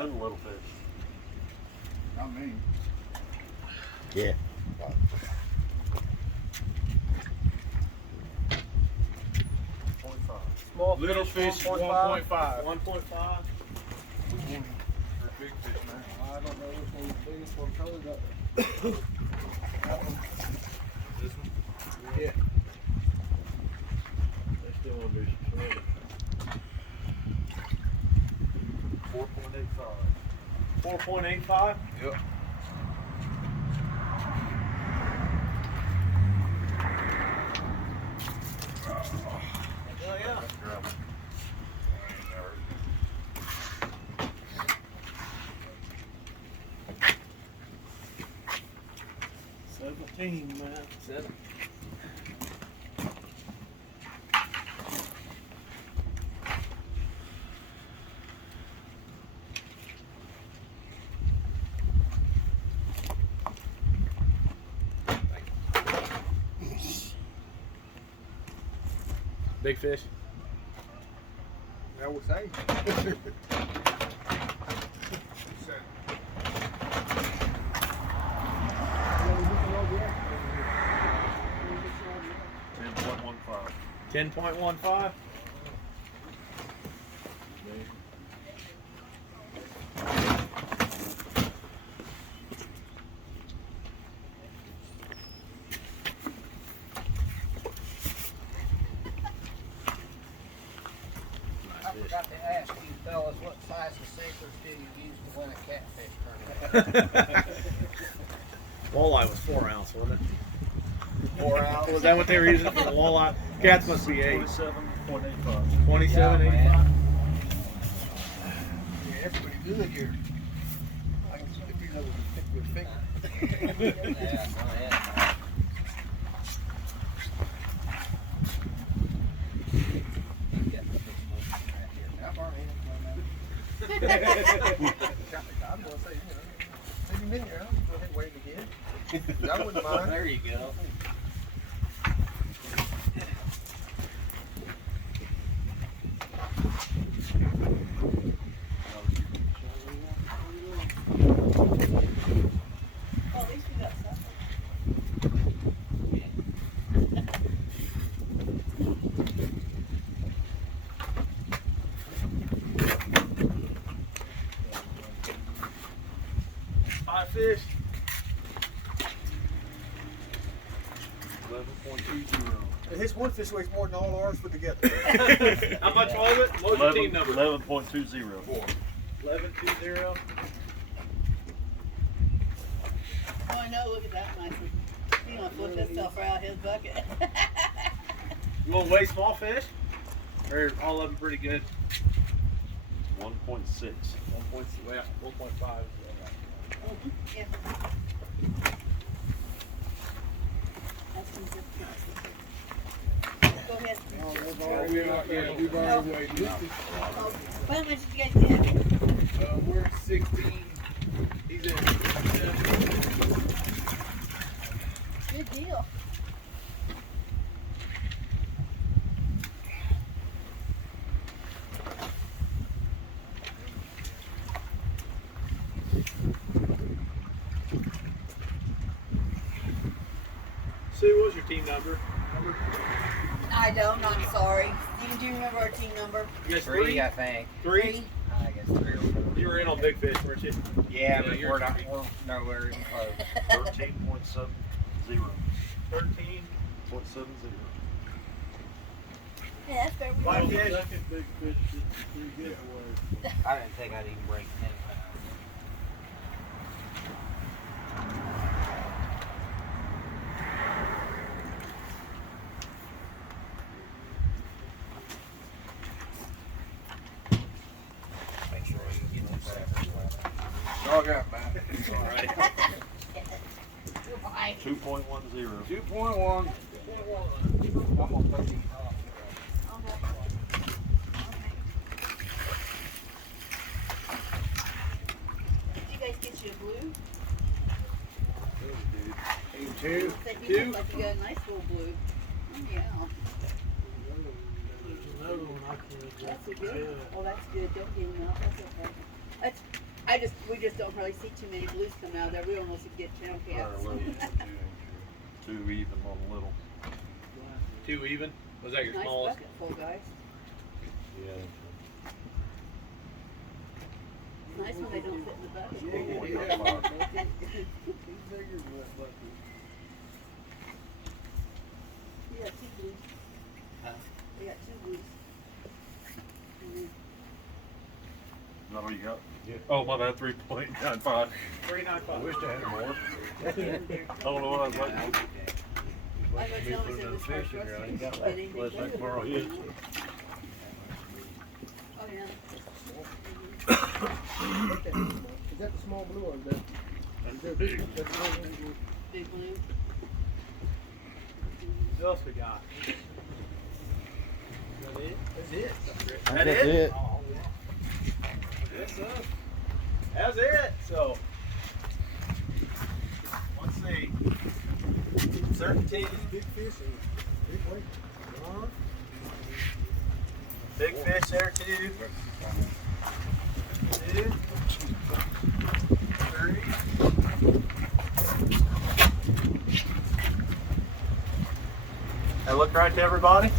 Them little fish. Not me. Yeah. Small Little fish, 1.5. 1.5. 1.5. Which one? For big fish, man. I don't know which one's the biggest one. Probably that one. This one? Yeah. They still want to be shredded. 4.85. 4.85. Yep. Hell yeah. That's gravel. 17, man. 7. Big fish. I would say. $10.15. 10.15. I forgot to ask you fellas, what size of sinkers do you use to win a catfish tournament? Walleye was 4 ounce, wasn't it? 4 ounce. Was that what they were using for the walleye? Cats must be 8. 27.85. 27.85. man. Yeah, that's pretty good here. I can see if you know pick your finger. Yeah, go ahead. I've already I'm gonna say, you know, since you've been here, I'll go ahead and wait again. I wouldn't mind. There you go. Well, at least we got something. Five fish. 11.20. His one fish weighs more than all ours put together. How much was it? What was your team number? 11.20. 11.20. Oh, I know, look at that nice one. He don't flip himself out his bucket. You want to weigh small fish? Or all of them pretty good? 1.6. 1.5. Yeah. That's some good stuff. Go ahead. We've already weighed this. Oh, how much did you guys get? We're at 16. He's at 7. Good deal. Sue, what was your team number? I don't, I'm sorry. Do you remember our team number? You guys 3, I think. 3? I guess 3 or 4. You were in on big fish, weren't you? Yeah, but you're we're three. nowhere even close. 13.70. 13. 0.70. Yeah, that's fair. We Five got- fish. Second big fish is pretty good away. I didn't think I'd even break 10 pounds. Make sure you get this Dog out, man. All right. Goodbye. 2.10. 2.1. I'm gonna throw these off. Did you guys get you a blue? Two. You look like you got a nice little blue. Oh, yeah. There's another one I can't That's a get. good. Oh, that's good. Don't give them out. That's okay. That's We just don't really see too many blues come out of there. We almost get town cats. Two even on the little. 2 even? Was that your Nice smallest? bucket full, guys. Yeah. Nice when they don't fit in the bucket. Oh, we got five. You got 2 blues. Huh? We got 2 blues. Is that all you got? Yeah. Oh, my bad, 3.95. 395. Wish I had more. I don't know what I was like. I was telling us in this first Fishing here, I restaurant, ain't got get that. anything Unless I good. can borrow his. Oh, yeah. Is that the small blue or is that? That's the big. That's the big blue. Big blue. What else we got? That it? That's it. That That's it. Oh, yes, sir. That's it. So, let's see. Certainty. Big fish and big weight. Big fish there too. 2, 3. That look right to everybody?